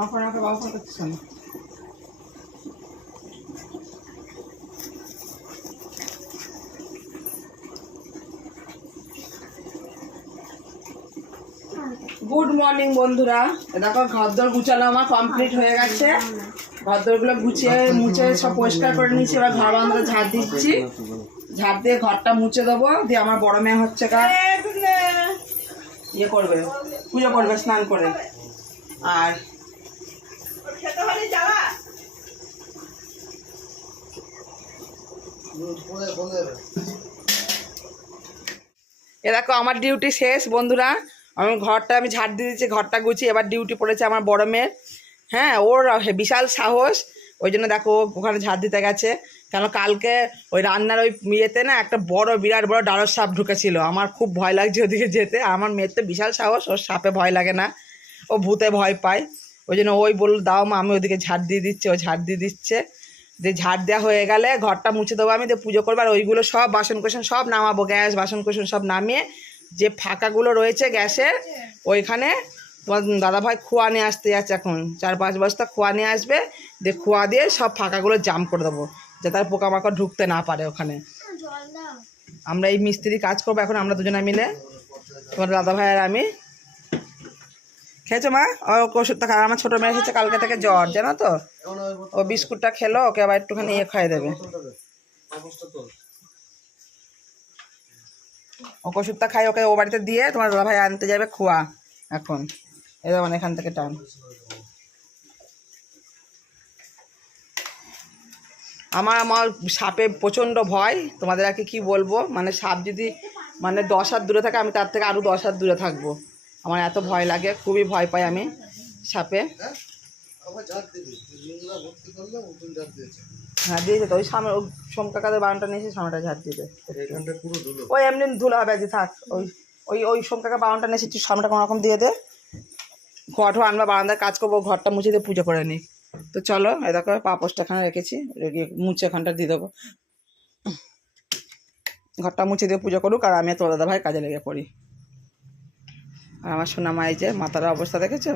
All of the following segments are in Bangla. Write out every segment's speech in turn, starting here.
আমার ফোন আমাকে বাবা ফোন করতেছে না। গুড মর্নিং বন্ধুরা, দেখো ঘরদোর গুছানো আমার কমপ্লিট হয়ে গেছে। ঘরদোরগুলো গুছিয়ে মুছে সব পরিষ্কার করে নিয়েছি। এবার ঘর বারান্দা ঝাড় দিচ্ছি, ঝাড় দিয়ে ঘরটা মুছে দেবো। দিয়ে আমার বড় মেয়ে হচ্ছে ইয়ে করবে, পুজো করবে স্নান করে। আর এ দেখো আমার ডিউটি শেষ বন্ধুরা। আমি ঝাড় দিয়ে দিচ্ছি, ঘরটা গুছিয়ে। এবার ডিউটি পড়েছে আমার বড় মেয়ের। হ্যাঁ, ওর বিশাল সাহস, ওই জন্য দেখো ওখানে ঝাড় দিতে গেছে। কেন কালকে ওই রান্নার ওই ইয়েতে না একটা বিরাট বড় ডালর সাপ ঢুকেছিল। আমার খুব ভয় লাগছে ওদিকে যেতে। আমার মেয়ের তো বিশাল সাহস, ওর সাপে ভয় লাগে না, ও ভূতে ভয় পায়। ওই জন্য ওই বলল দাও মা, আমি ওদিকে ঝাড় দিয়ে দিচ্ছি। ও ঝাড় দিয়ে দিচ্ছে। দিয়ে ঝাড় দেওয়া হয়ে গেলে ঘরটা মুছে দেবো আমি, দিয়ে পুজো করবো। আর ওইগুলো সব বাসন কোসন সব নামাবো, গ্যাস বাসন কোসন সব নামিয়ে যে ফাঁকাগুলো রয়েছে গ্যাসের ওইখানে তোমার দাদাভাই খোয়া নিয়ে আসতে যাচ্ছে। এখন 4-5 বস্তা খোয়া নিয়ে আসবে, দিয়ে খোয়া দিয়ে সব ফাঁকাগুলো জাম করে দেবো, যাতে আর পোকামাকড় ঢুকতে না পারে ওখানে। আমরা এই মিস্ত্রি কাজ করবো এখন আমরা দুজনে মিলে, তোমার দাদাভাই আর আমি। খেয়েছো মা? ওষুধটা খাওয়া। আমার ছোটো মেয়ে এসেছে কালকে থেকে জ্বর, জানো তো। ও বিস্কুটটা খেলো, ওকে আবার একটুখানি ইয়ে খাইয়ে দেবে। ওকে ওষুধটা খাই, ওকে ও বাড়িতে দিয়ে তোমার দাদাভাই আনতে যাবে খোয়া এখন। এই মানে এখান থেকে টান। আমার সাপে প্রচণ্ড ভয়। তোমাদের আর কি বলবো, মানে সাপ যদি 10 হাত দূরে থাকে, আমি তার থেকে আরও 10 হাত দূরে থাকবো। আমার এত ভয় লাগে, খুবই ভয় পাই আমি সাপে। হ্যাঁ দিয়েছে তো, ওই সামনে ওই সোম কাকাদের বাগানটা নিয়েছে, সামনেটা ঝাড় দিতে। ওই এমনি ধুলো হবে যে, থাক। ওই ওই ওই সোম কাকা বাগানটা নিয়েছে, তুই সামনেটা কোনো রকম দিয়ে দে। ঘর আনবা, বারান্দার কাজ করবো, ঘরটা মুছে দিয়ে পুজো করে নিই। তো চলো, এই দেখো পাপোশটা এখানে রেখেছি, মুছে এখানটা দিয়ে দেবো। ঘরটা মুছে দিয়ে পুজো করুক, আর আমি তোর দাদা ভাই কাজে লেগে পড়ি। আর আমার সোনা মাই যে মাথার অবস্থা দেখেছো,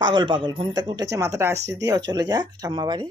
পাগল পাগল। ঘুম থেকে উঠেছে, মাথাটা আসছে দিয়ে ও চলে যাক ঠাম্মা বাড়ি।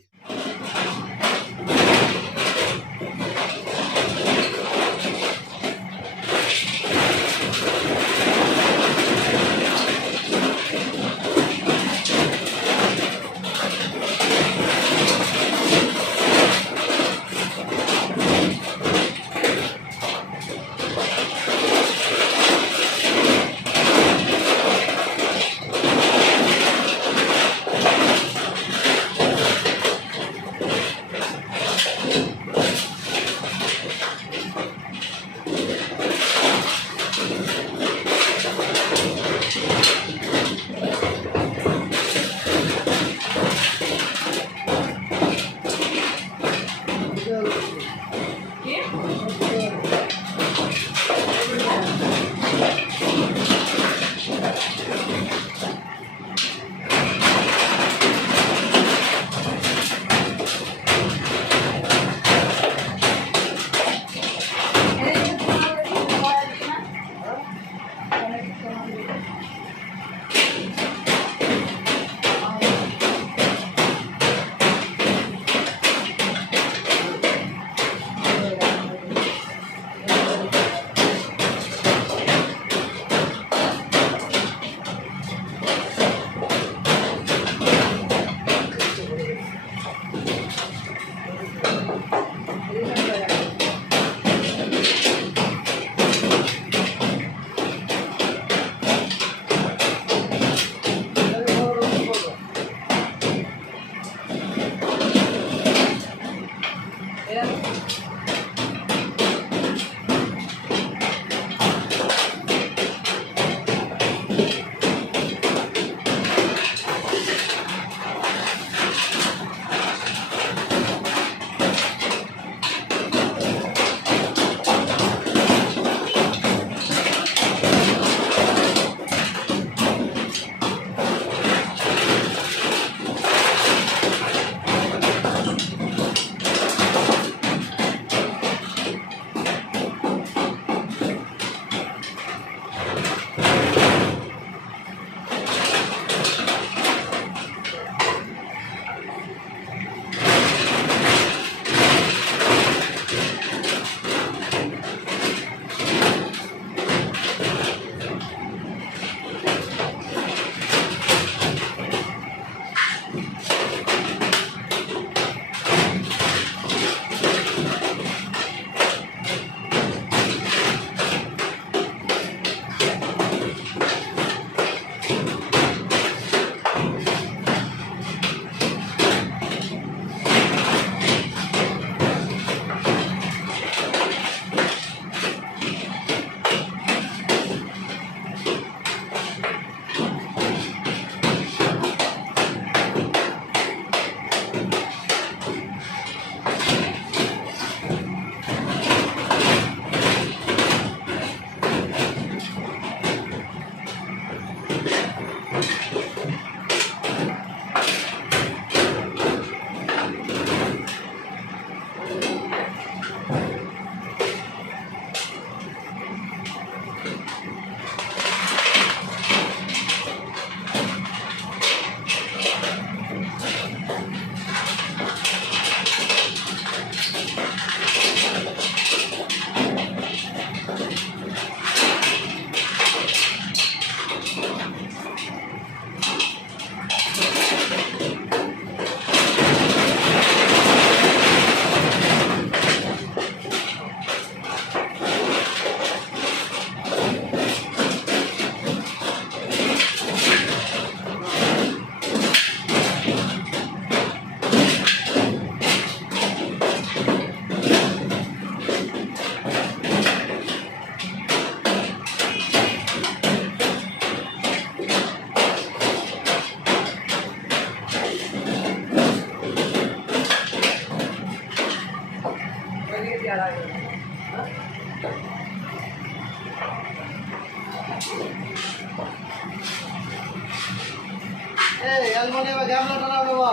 এই অ্যালুমিনিয়ামের গামলাটা না বাবা,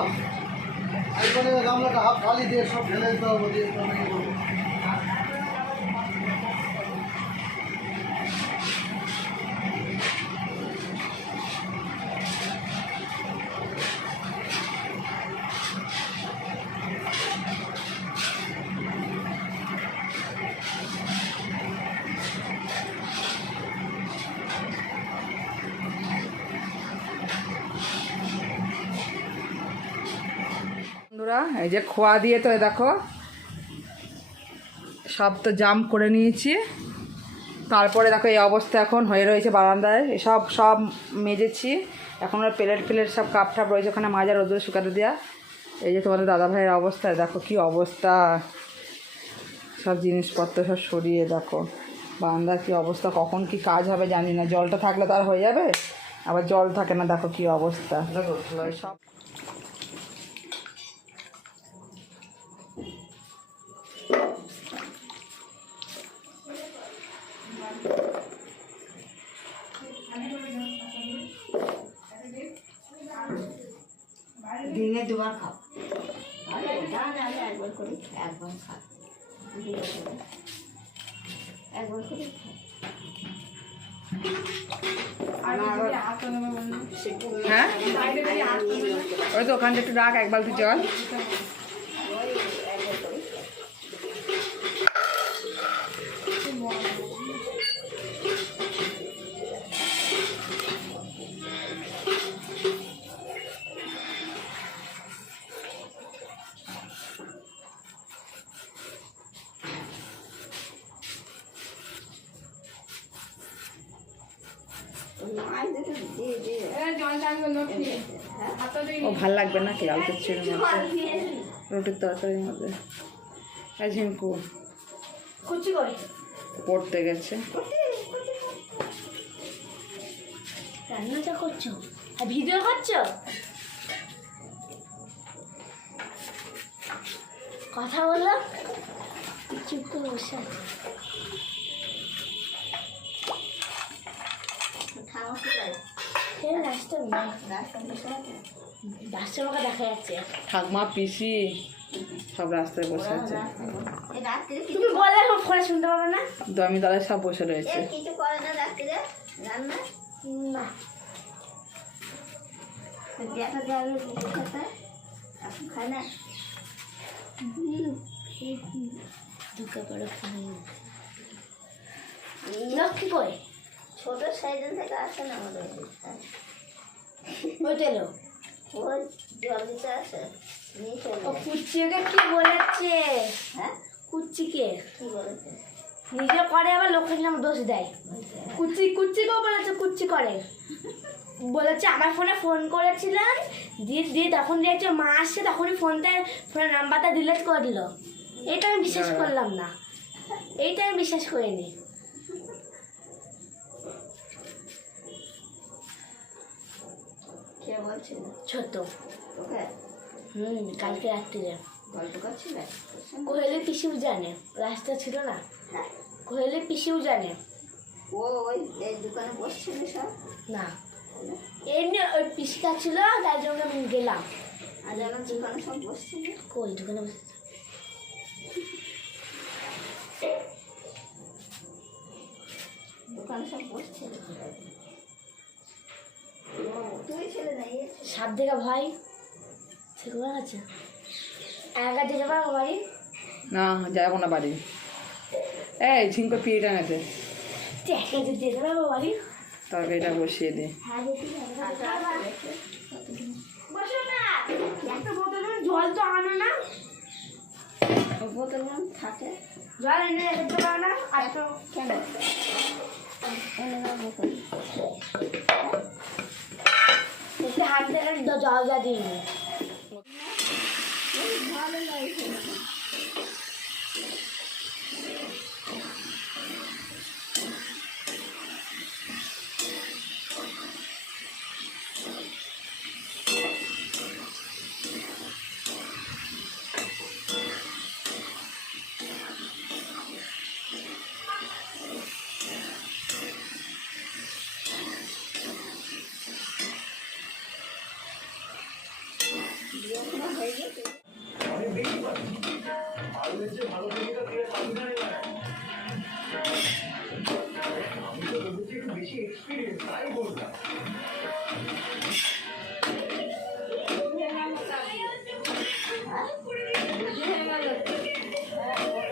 অ্যালুমিনিয়ামের গামলাটা হাফ খালি দিয়ে সব ঢেলে দিতে হবে, দিয়ে টমেটো করবো। বন্ধুরা এই যে খোয়া দিয়ে তো দেখো সব তো জাম করে নিয়েছি, তারপরে দেখো এই অবস্থা এখন হয়ে রয়েছে বারান্দায়। সব সব মেজেছি, এখন ওর প্লেট ফ্লেট সব কাপ টাপ রয়েছে ওখানে মাজা রোদ্রে শুকাতে দেওয়া। এই যে তোমাদের দাদা ভাইয়ের অবস্থা দেখো কি অবস্থা, সব জিনিসপত্র সব সরিয়ে দেখো বারান্দার কি অবস্থা। কখন কি কাজ হবে জানি না, জলটা থাকলে তার হয়ে যাবে, আবার জল থাকে না, দেখো কি অবস্থা সব। দিনে দুবার খাও, একবার করে একবার খাও, একবার করে হ্যাঁ ওই তো ওখানটা একটু রাখ, এক বালতি জল। ও ভাল লাগবে না কি লাল চচ্চড়ির মধ্যে, রুটির তরকারির মধ্যে। ঝিঙ্কু কুচি করে পড়তে গেছে। রান্নাটা করছো আর ভিডিও করছো, কথা বললো চুপ করে বসে আছে। রাস্তার দেখা যাচ্ছে, ঠাকমা পিসি সব রাস্তায় বসে আছে, তুমি বলে ফোনে শুনতে পাবে না। দমি দাদায় সব বসে রয়েছে। কিছু করে না রাত্রিরে রান্না না, দেখা যাবে এখন খায় না, ঢুকে পড়ে লক্ষ্মী কই ছোট সাইজের থেকে আসে না আমাদের ওইটালো ওই জল দিতে আসে। ও কুচিকে কি বলেছে? হ্যাঁ কুচিকে কি বলেছে? নিজে করে আবার লোকের নাম দোষ দেয়। কুচিকেও বলেছে কুচি করে, বলেছে আমার ফোনে ফোন করেছিলাম দিয়ে তখন দেখছে মা আসছে, তখনই ফোনের নাম্বারটা ডিলিট করে দিল। এইটা আমি বিশ্বাস করলাম না, এইটা আমি বিশ্বাস করিনি। কে বলছিল? ছোট কালকে রাত্রিরে গল্প করছিলে। কোহেলি পিসিও জানে, রাস্তা ছিল না, কোহেলি পিসিও জানে। ও ওই দোকানে বসছিল সব না, এমনি ওই পিসিকা ছিল তাই জন্য আমি গেলাম। আর আমার দোকানে সব বসছিল, কই দোকানে বসে দোকানে সব বসছিল। সাপ দেখা ভয় সেগুলো আছে, একা যেতে পারবো বাড়ি না, যাবো না বাড়ি। এই ঝিঙ্কু পিড়িটা নেতে একা যেতে পারবো বাড়ি, তরকারিটা বসিয়ে দিই। একটা বোতলে জল তো আনো না, বোতল থাকে জল এনে যেতে পারো না। আর তো কেন হাত থেকে জল যা দিই ভালো লাগছে।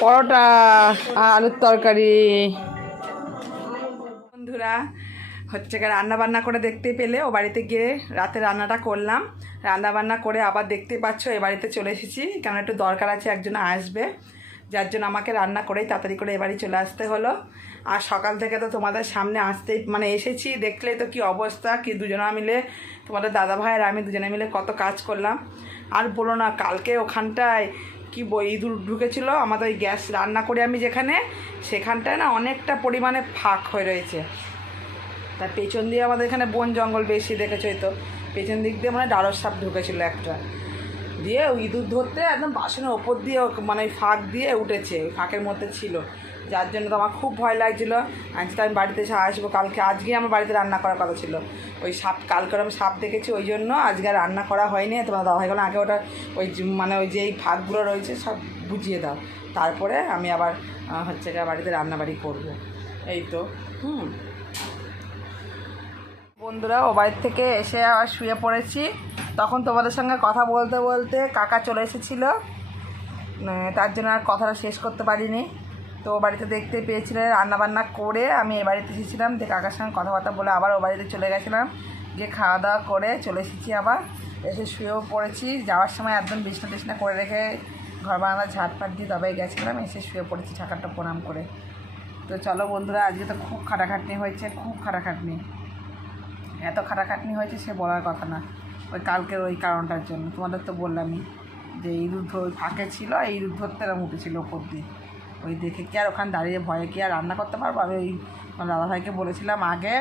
পরোটা আর আলুর তরকারি। বন্ধুরা হচ্ছে রান্না বান্না করে দেখতে পেলে ও বাড়িতে গিয়ে রাতে রান্নাটা করলাম। রান্না বান্না করে আবার দেখতে পাচ্ছ এ বাড়িতে চলে এসেছি, কারণ একটু দরকার আছে, একজন আসবে, যার জন্য আমাকে রান্না করেই তাড়াতাড়ি করে এ বাড়ি চলে আসতে হলো। আর সকাল থেকে তো তোমাদের সামনে আসতেই মানে এসেছি, দেখলে তো কি অবস্থা, কি দুজনা মিলে তোমাদের দাদা ভাই আর আমি দুজনে মিলে কত কাজ করলাম। আর বলো না, কালকে ওখানটায় কি ইঁদুর ঢুকেছিল আমাদের ওই গ্যাস রান্না করে আমি যেখানে, সেখানটায় না অনেকটা পরিমাণে ফাঁক হয়ে রয়েছে। তার পেছন দিয়ে আমাদের এখানে বন জঙ্গল বেশি, দেখেছোই তো, পেছন দিক দিয়ে মানে ডারস সাপ ঢুকেছিল একটা, দিয়ে ওই ইঁদুর ধরতে একদম বাসনের ওপর দিয়ে মানে ওই ফাঁক দিয়ে উঠেছে, ওই ফাঁকের মধ্যে ছিল, যার জন্য তো আমার খুব ভয় লাগছিলো। আজকে আমি বাড়িতে এসে আসবো, আজকে আমার বাড়িতে রান্না করার কথা ছিল, ওই সাপ কালকে আমি সাপ দেখেছি, ওই জন্য আজকে আর রান্না করা হয়নি। তোমার দাদা ভাইগুলো আগে ওটা ওই মানে ওই যেই ফাঁকগুলো রয়েছে সব বুঝিয়ে দাও, তারপরে আমি আবার হচ্ছে বাড়িতে রান্নাবাড়ি করবো। এই তো বন্ধুরা, ও বাড়ির থেকে এসে আবার শুয়ে পড়েছি। তখন তোমাদের সঙ্গে কথা বলতে বলতে কাকা চলে এসেছিলো, তার জন্য আর কথাটা শেষ করতে পারিনি। তো ও বাড়িতে দেখতে পেয়েছিলেন রান্নাবান্না করে আমি এ বাড়িতে এসেছিলাম, যে কাকার সঙ্গে কথাবার্তা বলে আবার ও বাড়িতে চলে গেছিলাম, গিয়ে খাওয়া দাওয়া করে চলে এসেছি, আবার এসে শুয়েও পড়েছি। যাওয়ার সময় একদম বিছনা টিছনা করে রেখে ঘর বারান্দা ঝাঁটফাট দিয়ে তবেই গেছিলাম, এসে শুয়ে পড়েছি ঠাকুরটা প্রণাম করে। তো চলো বন্ধুরা, আজকে তো খুব খাটাখাটনি হয়েছে, খুব খাটাখাটনি, এত খাটাখাটনি হয়েছে সে বলার কথা না। ওই কালকের ওই কারণটার জন্য তোমাদের তো বললামই, যে ইঁদুর ওই ফাঁকে ছিল, এই ইঁদুর ধরতে এরকম উঠেছিল ওপর দিয়ে, ওই দেখে কি আর ওখানে দাঁড়িয়ে ভয়ে কি আর রান্না করতে পারবো। আমি ওই দাদাভাইকে বলেছিলাম আগে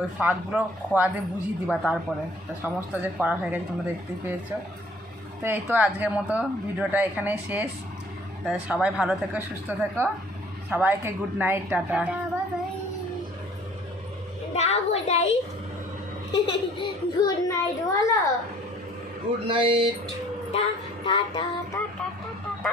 ওই ফাঁকগুলো খোয়া দিয়ে বুঝিয়ে দিবা, তারপরে তো সমস্ত যে করা হয়ে গেছে তোমরা দেখতে পেয়েছো। তো এই তো আজকের মতো ভিডিওটা এখানেই শেষ। তাই সবাই ভালো থেকো, সুস্থ থেকো, সবাইকে good night, tata. Good night বলো। Good night. টা টা টা টা টা টা টা।